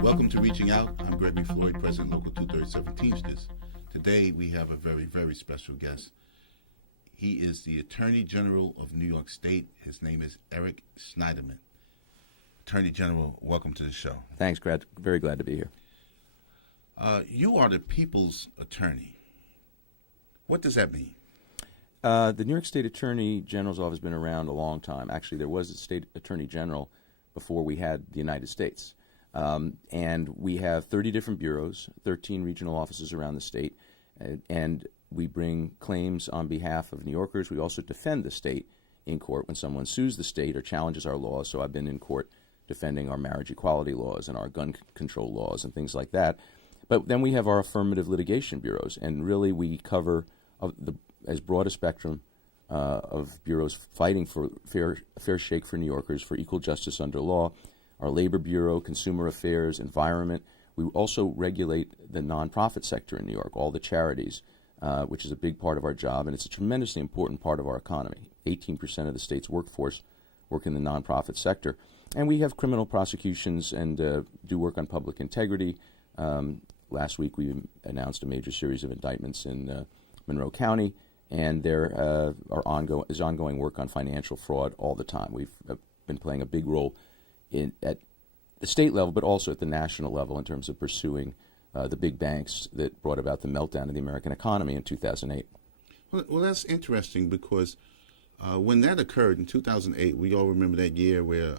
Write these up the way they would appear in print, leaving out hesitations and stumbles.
Welcome to Reaching Out. I'm Gregory Floyd, President Local 237 Teamsters. Today we have a very, very special guest. He is the Attorney General of New York State. His name is Eric Schneiderman. Attorney General, welcome to the show. Thanks, Greg. Very glad to be here. You are the people's attorney. What does that mean? The New York State Attorney General's office has been around a long time. Actually, there was a State Attorney General before we had the United States. And we have 30 different bureaus, 13 regional offices around the state, and we bring claims on behalf of New Yorkers. We also defend the state in court when someone sues the state or challenges our laws. So I've been in court defending our marriage equality laws and our gun control laws and things like that. But then we have our affirmative litigation bureaus, and really we cover as broad a spectrum of bureaus fighting for fair shake for New Yorkers, for equal justice under law. Our Labor Bureau, Consumer Affairs, Environment. We also regulate the nonprofit sector in New York, all the charities, which is a big part of our job, and it's a tremendously important part of our economy. 18% of the state's workforce work in the nonprofit sector. And we have criminal prosecutions and do work on public integrity. Last week we announced a major series of indictments in Monroe County, and there is ongoing work on financial fraud all the time. We've been playing a big role at the state level, but also at the national level in terms of pursuing the big banks that brought about the meltdown of the American economy in 2008. Well, that's interesting because when that occurred in 2008, we all remember that year where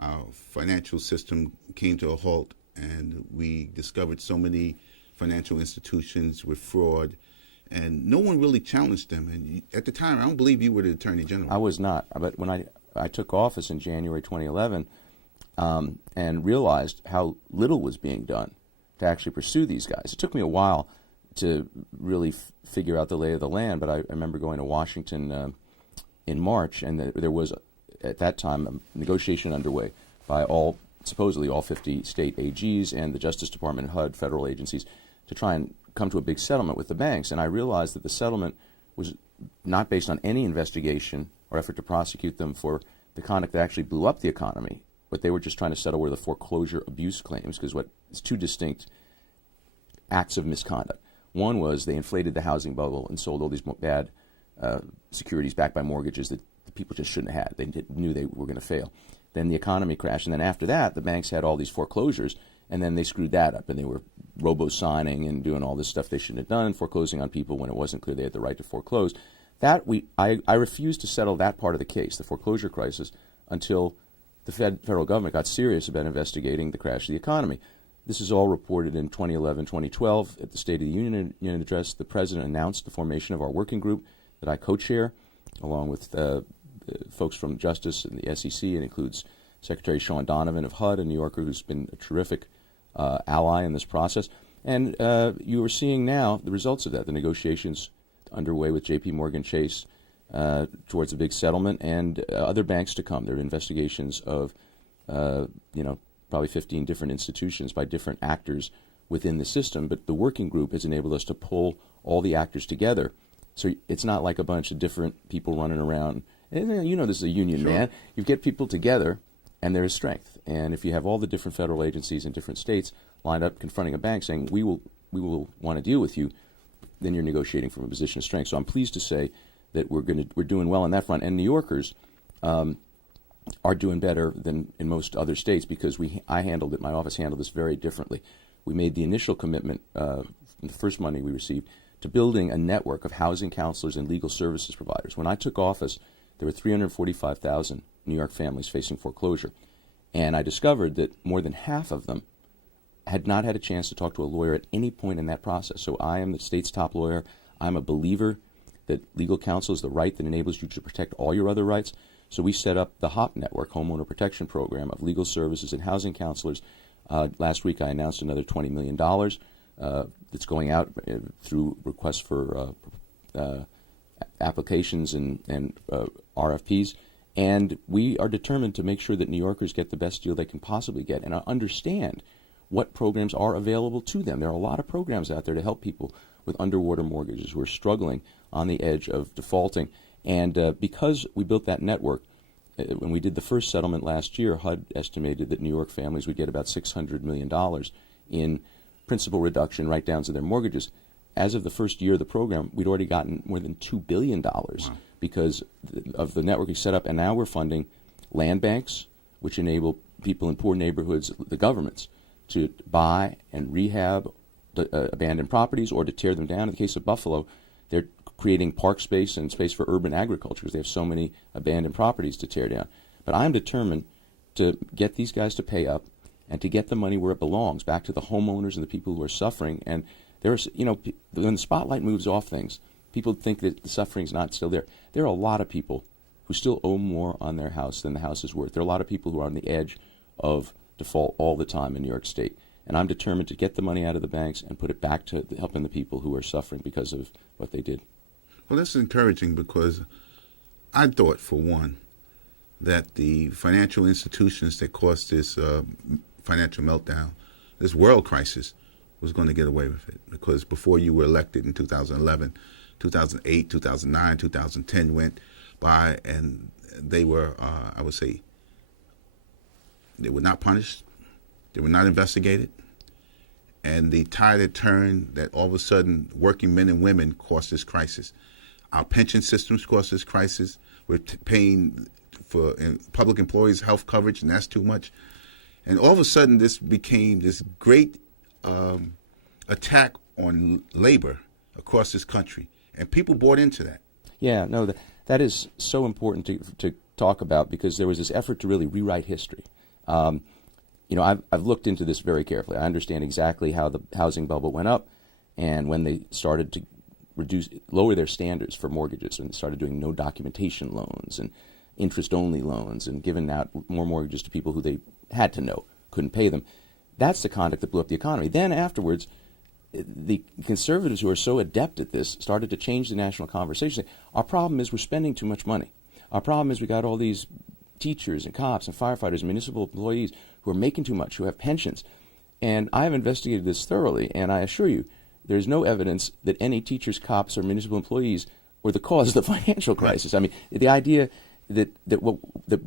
our financial system came to a halt and we discovered so many financial institutions with fraud, and no one really challenged them. And at the time, I don't believe you were the Attorney General. I was not, but when I took office in January 2011 and realized how little was being done to actually pursue these guys. It took me a while to really figure out the lay of the land, but I remember going to Washington in March, and there was, at that time, a negotiation underway by supposedly all 50 state AGs and the Justice Department and HUD, federal agencies, to try and come to a big settlement with the banks. And I realized that the settlement was not based on any investigation or effort to prosecute them for the conduct that actually blew up the economy, but they were just trying to settle where the foreclosure abuse claims, because it's two distinct acts of misconduct. One was they inflated the housing bubble and sold all these bad securities backed by mortgages that the people just shouldn't have had. They knew they were going to fail. Then the economy crashed, and then after that, the banks had all these foreclosures, and then they screwed that up, and they were robo-signing and doing all this stuff they shouldn't have done, and foreclosing on people when it wasn't clear they had the right to foreclose. I refused to settle that part of the case, the foreclosure crisis, until the federal government got serious about investigating the crash of the economy. This is all reported in 2011, 2012. At the State of the Union address, the President announced the formation of our working group that I co-chair, along with folks from Justice and the SEC. It includes Secretary Sean Donovan of HUD, a New Yorker who's been a terrific ally in this process. And you are seeing now the results of that, the negotiations underway with J.P. Morgan Chase towards a big settlement, and other banks to come. There are investigations of, probably 15 different institutions by different actors within the system, but the working group has enabled us to pull all the actors together. So it's not like a bunch of different people running around. And, this is a union, sure, man. You get people together, and there is strength. And if you have all the different federal agencies in different states lined up confronting a bank saying, we will want to deal with you, then you're negotiating from a position of strength. So I'm pleased to say that we're doing well on that front. And New Yorkers are doing better than in most other states because my office handled this very differently. We made the initial commitment, the first money we received, to building a network of housing counselors and legal services providers. When I took office, there were 345,000 New York families facing foreclosure. And I discovered that more than half of them had not had a chance to talk to a lawyer at any point in that process. So I am the state's top lawyer. I'm a believer that legal counsel is the right that enables you to protect all your other rights. So we set up the HOP network, Homeowner Protection Program, of legal services and housing counselors. Last week I announced another $20 million that's going out through requests for applications and RFPs. And we are determined to make sure that New Yorkers get the best deal they can possibly get and understand what programs are available to them. There are a lot of programs out there to help people with underwater mortgages who are struggling on the edge of defaulting. And because we built that network, when we did the first settlement last year, HUD estimated that New York families would get about $600 million in principal reduction right down to their mortgages. As of the first year of the program, we'd already gotten more than $2 billion because of the network we set up. And now we're funding land banks, which enable people in poor neighborhoods, the governments, to buy and rehab abandoned properties or to tear them down. In the case of Buffalo, they're creating park space and space for urban agriculture because they have so many abandoned properties to tear down. But I'm determined to get these guys to pay up and to get the money where it belongs, back to the homeowners and the people who are suffering. And there's, when the spotlight moves off things, people think that the suffering's not still there. There are a lot of people who still owe more on their house than the house is worth. There are a lot of people who are on the edge of default all the time in New York State. And I'm determined to get the money out of the banks and put it back to helping the people who are suffering because of what they did. Well, that's encouraging because I thought, for one, that the financial institutions that caused this financial meltdown, this world crisis, was going to get away with it. Because before you were elected in 2011, 2008, 2009, 2010 went by, and they were, I would say, they were not punished, they were not investigated, and the tide had turned that all of a sudden working men and women caused this crisis. Our pension systems caused this crisis. We're paying for public employees health coverage, and that's too much. And all of a sudden, this became this great attack on labor across this country, and people bought into that. Yeah, no, that is so important to talk about because there was this effort to really rewrite history. I've looked into this very carefully. I understand exactly how the housing bubble went up, and when they started to lower their standards for mortgages, and they started doing no documentation loans and interest-only loans and giving out more mortgages to people who they had to know couldn't pay them. That's the conduct that blew up the economy. Then afterwards, the conservatives who are so adept at this started to change the national conversation. Our problem is we're spending too much money. Our problem is we got all these teachers and cops and firefighters and municipal employees who are making too much, who have pensions. And I've investigated this thoroughly, and I assure you, there's no evidence that any teachers, cops, or municipal employees were the cause of the financial crisis. I mean, the idea that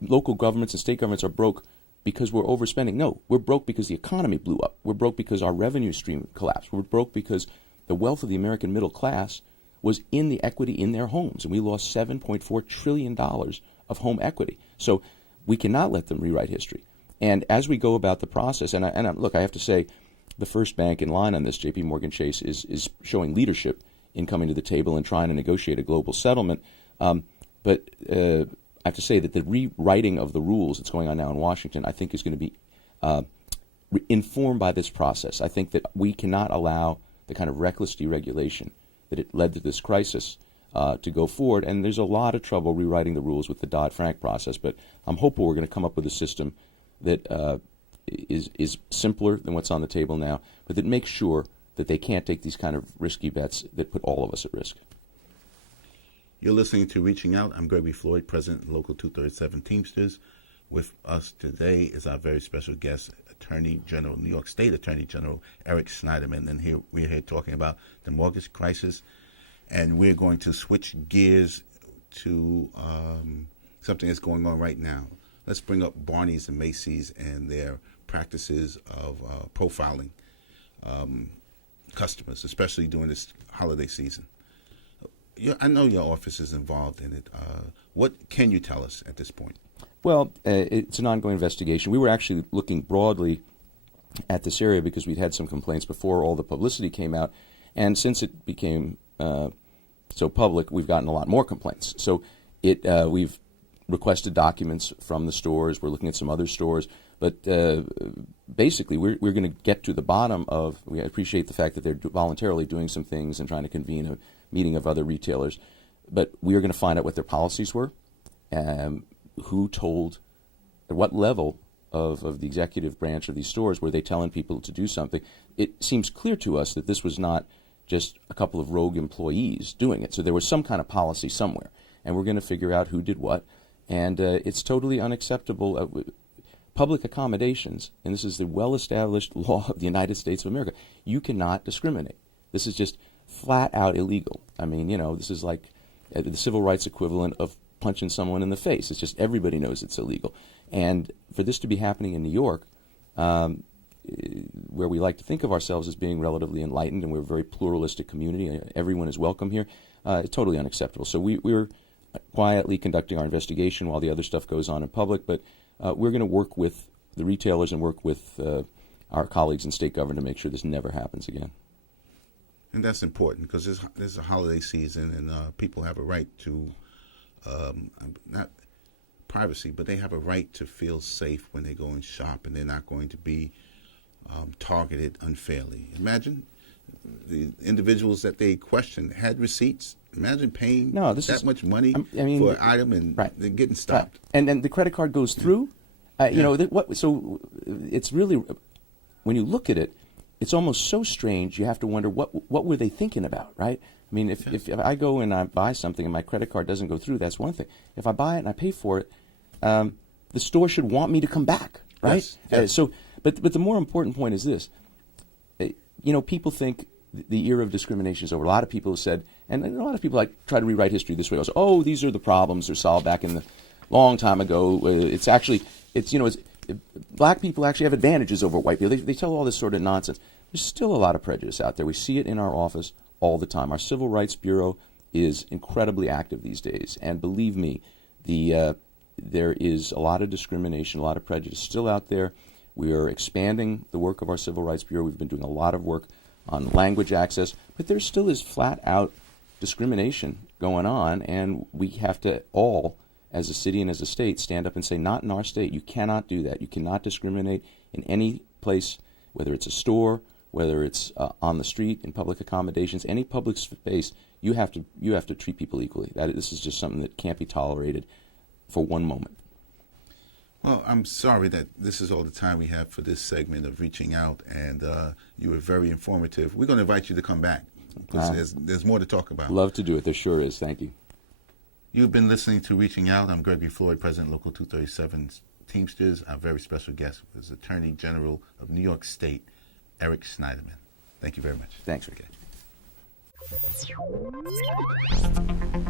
local governments and state governments are broke because we're overspending. No, we're broke because the economy blew up. We're broke because our revenue stream collapsed. We're broke because the wealth of the American middle class was in the equity in their homes, and we lost $7.4 trillion of home equity. So we cannot let them rewrite history. And as we go about the process, look, I have to say, the first bank in line on this, J.P. Morgan Chase, is showing leadership in coming to the table and trying to negotiate a global settlement. But I have to say that the rewriting of the rules that's going on now in Washington, I think, is going to be informed by this process. I think that we cannot allow the kind of reckless deregulation that it led to this crisis to go forward. And there's a lot of trouble rewriting the rules with the Dodd-Frank process. But I'm hopeful we're going to come up with a system that is simpler than what's on the table now, but that makes sure that they can't take these kind of risky bets that put all of us at risk. You're listening to Reaching Out. I'm Gregory Floyd, President of Local 237 Teamsters. With us today is our very special guest, Attorney General, New York State Attorney General Eric Schneiderman. And we're here talking about the mortgage crisis. And we're going to switch gears to something that's going on right now. Let's bring up Barney's and Macy's and their practices of profiling customers, especially during this holiday season. I know your office is involved in it. What can you tell us at this point? Well, it's an ongoing investigation. We were actually looking broadly at this area because we'd had some complaints before all the publicity came out. And since it became so public, we've gotten a lot more complaints. So we've requested documents from the stores. We're looking at some other stores. But basically, we're going to get to the bottom of, we appreciate the fact that they're voluntarily doing some things and trying to convene a meeting of other retailers. But we are going to find out what their policies were, who told, at what level of the executive branch of these stores were they telling people to do something. It seems clear to us that this was not just a couple of rogue employees doing it. So there was some kind of policy somewhere. And we're going to figure out who did what. And it's totally unacceptable. Public accommodations, and this is the well-established law of the United States of America, you cannot discriminate. This is just flat out illegal. I mean, this is like the civil rights equivalent of punching someone in the face. It's just everybody knows it's illegal. And for this to be happening in New York, where we like to think of ourselves as being relatively enlightened, and we're a very pluralistic community, everyone is welcome here, it's totally unacceptable. So we're quietly conducting our investigation while the other stuff goes on in public, but we're going to work with the retailers and work with our colleagues in state government to make sure this never happens again. And that's important because this is a holiday season, and people have a right to not privacy, but they have a right to feel safe when they go and shop, and they're not going to be targeted unfairly. Imagine the individuals that they questioned had receipts. Imagine paying much money for an item and they're getting stopped. Right. And the credit card goes through. You know, so it's really, when you look at it, it's almost so strange. You have to wonder what were they thinking about, right? I mean, if I go and I buy something and my credit card doesn't go through, that's one thing. If I buy it and I pay for it, the store should want me to come back, right? Yes. But the more important point is this. You know, people think the era of discrimination is over. A lot of people have said, and a lot of people try to rewrite history this way. Oh, these are the problems. They're solved back in the long time ago. Black people actually have advantages over white people. They tell all this sort of nonsense. There's still a lot of prejudice out there. We see it in our office all the time. Our Civil Rights Bureau is incredibly active these days. And believe me, there is a lot of discrimination, a lot of prejudice still out there. We are expanding the work of our Civil Rights Bureau. We've been doing a lot of work on language access, but there still is flat-out discrimination going on, and we have to all, as a city and as a state, stand up and say, not in our state. You cannot do that. You cannot discriminate in any place, whether it's a store, whether it's on the street, in public accommodations, any public space. You have to treat people equally. This is just something that can't be tolerated for one moment. Well, I'm sorry that this is all the time we have for this segment of Reaching Out, and you were very informative. We're going to invite you to come back because there's more to talk about. Love to do it. There sure is. Thank you. You've been listening to Reaching Out. I'm Gregory Floyd, President Local 237 Teamsters. Our very special guest was Attorney General of New York State, Eric Schneiderman. Thank you very much. Thanks, Rick. Okay.